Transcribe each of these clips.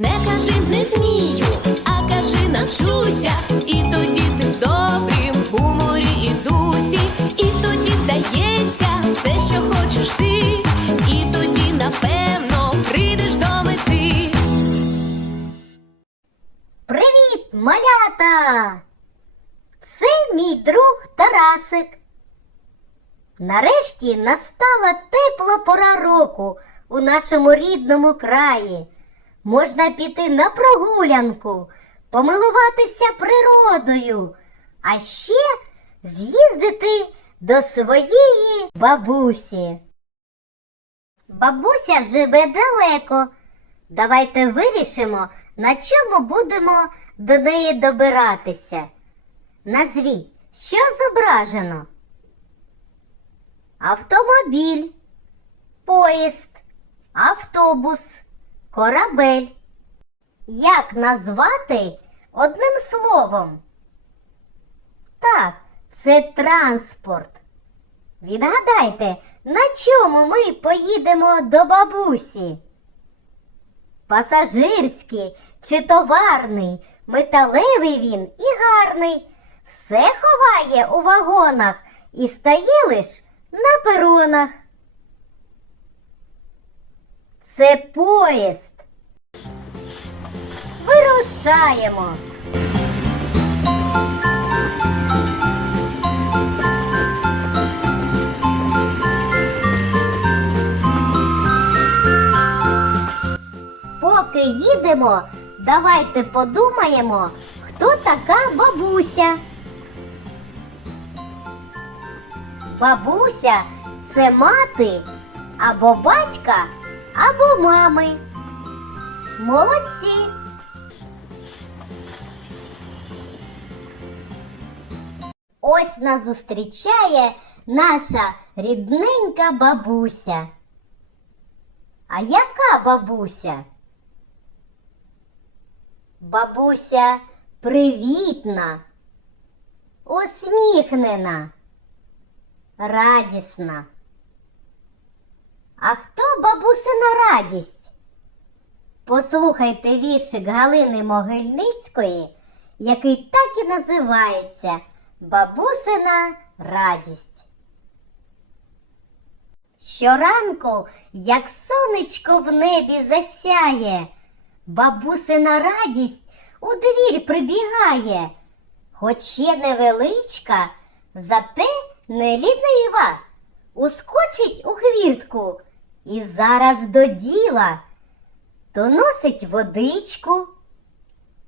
Не кажи не вмію, а кажи навчуся. І тоді ти в добрім гуморі і дусі, і тоді вдається все, що хочеш ти, і тоді, напевно, прийдеш до мети. Привіт, малята! Це мій друг Тарасик. Нарешті настала тепла пора року у нашому рідному краї. Можна піти на прогулянку, помилуватися природою, а ще з'їздити до своєї бабусі. Бабуся живе далеко. Давайте вирішимо, на чому будемо до неї добиратися. Назвіть, що зображено? Автомобіль, поїзд, автобус, корабель. Як назвати одним словом? Так, це транспорт. Відгадайте, на чому ми поїдемо до бабусі? Пасажирський чи товарний, металевий він і гарний. Все ховає у вагонах і стає лиш на перонах. Це поїзд. Вирушаємо. Поки їдемо, давайте подумаємо, хто така бабуся. Бабуся це мати або батька, або мами. Молодці. Ось нас зустрічає наша рідненька бабуся. А яка бабуся? Бабуся привітна, усміхнена, радісна. А хто бабусина радість? Послухайте віршик Галини Могильницької, який так і називається Бабусина радість. Щоранку, як сонечко в небі засяє, бабусина радість у двір прибігає, хоч ще невеличка, зате не лінива, ускочить у хвіртку і зараз до діла, то носить водичку,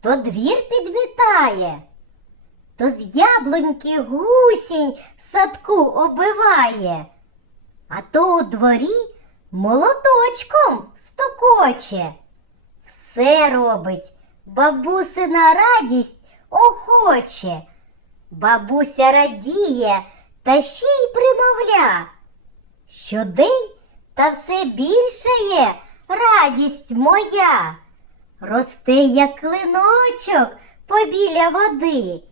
то двір підмітає, то з яблуньки гусінь в садку оббиває. А то у дворі молоточком стукоче. Все робить, бабусина радість охоче. Бабуся радіє та ще й примовля. Щодень та все більшає радість моя. Росте, як клиночок побіля води,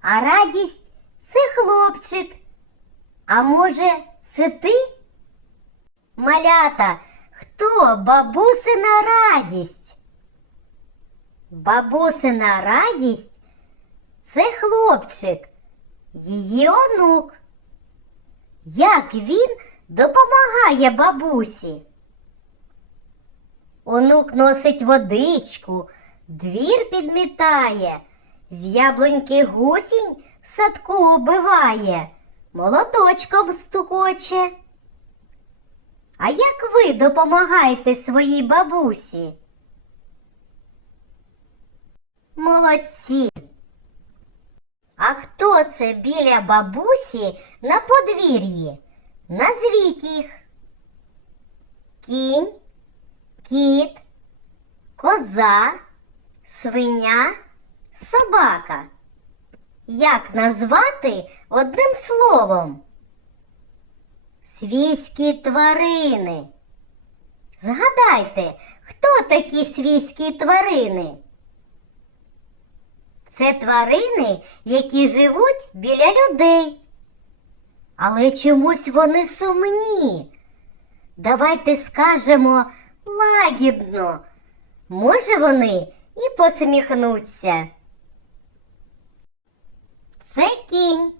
а радість це хлопчик. А може, це ти? Малята, хто бабусина радість? Бабусина радість це хлопчик, її онук. Як він допомагає бабусі? Онук носить водичку, двір підмітає, з яблуньки гусінь в садку оббиває, молоточком стукоче. А як ви допомагаєте своїй бабусі? Молодці. А хто це біля бабусі на подвір'ї? Назвіть їх. Кінь, кіт, коза, свиня, собака. Як назвати одним словом? Свійські тварини. Згадайте, хто такі свійські тварини? Це тварини, які живуть біля людей. Але чомусь вони сумні. Давайте скажемо лагідно. Може, вони і посміхнуться. Це кінь,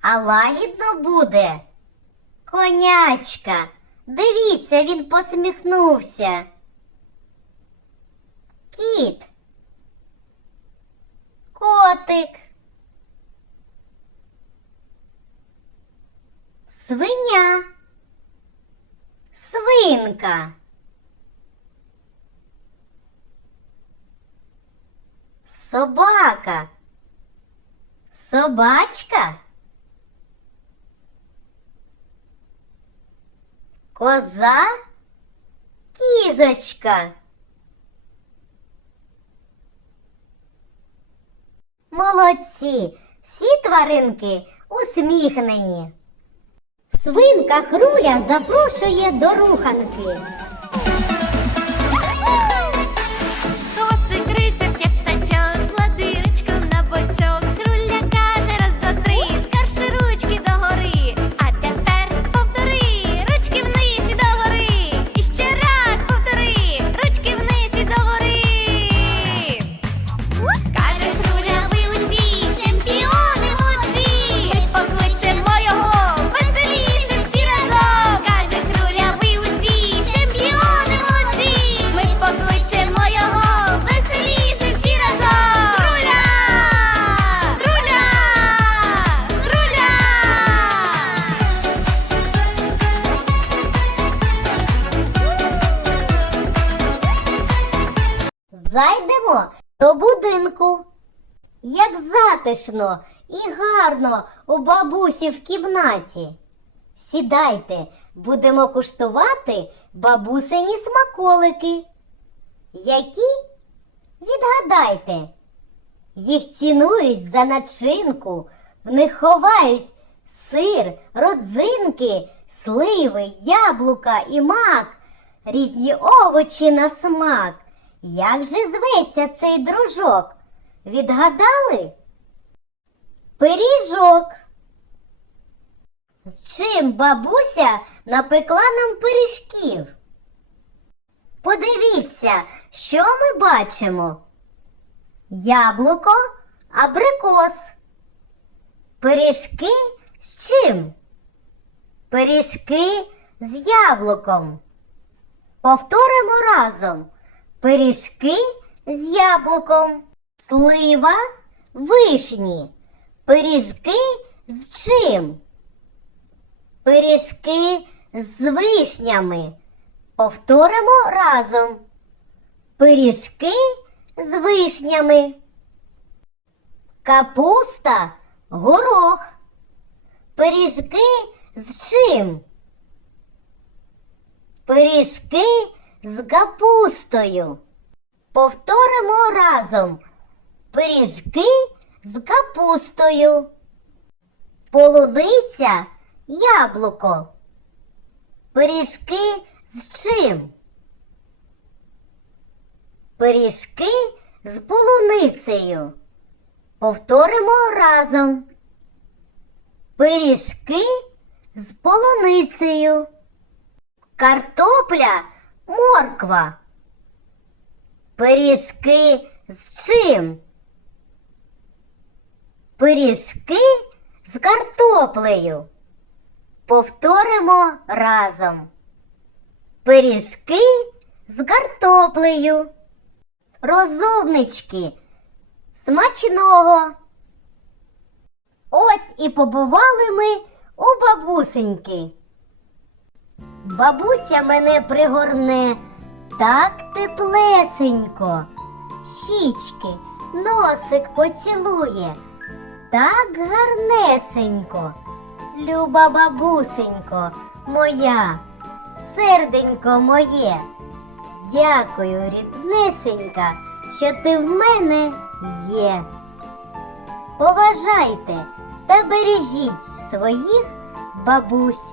а лагідно буде. Конячка, дивіться, він посміхнувся. Кіт. Котик. Свиня. Свинка. Собака. Собачка. Коза. Кізочка. Молодці! Всі тваринки усміхнені. Свинка Хруля запрошує до руханки. Зайдемо до будинку. Як затишно і гарно у бабусі в кімнаті. Сідайте, будемо куштувати бабусині смаколики. Які? Відгадайте. Їх цінують за начинку, в них ховають сир, родзинки, сливи, яблука і мак, різні овочі на смак. Як же зветься цей дружок? Відгадали? Пиріжок. З чим бабуся напекла нам пиріжків? Подивіться, що ми бачимо. Яблуко, абрикос. Пиріжки з чим? Пиріжки з яблуком. Повторимо разом. Пиріжки з яблуком. Слива вишні. Пиріжки з чим? Пиріжки з вишнями. Повторимо разом. Пиріжки з вишнями. Капуста, горох. Пиріжки з чим? Пиріжки з капустою. Повторимо разом. Пиріжки з капустою. Полуниця, яблуко. Пиріжки з чим? Пиріжки з полуницею. Повторимо разом. Пиріжки з полуницею. Картопля, морква. Пиріжки з чим? Пиріжки з картоплею. Повторимо разом. Пиріжки з картоплею. Розумнички. Смачного. Ось і побували ми у бабусеньки. Бабуся мене пригорне так теплесенько. Щічки, носик поцілує. Так гарнесенько. Люба бабусенько моя, серденько моє. Дякую, ріднесенька, що ти в мене є. Поважайте та бережіть своїх бабусь.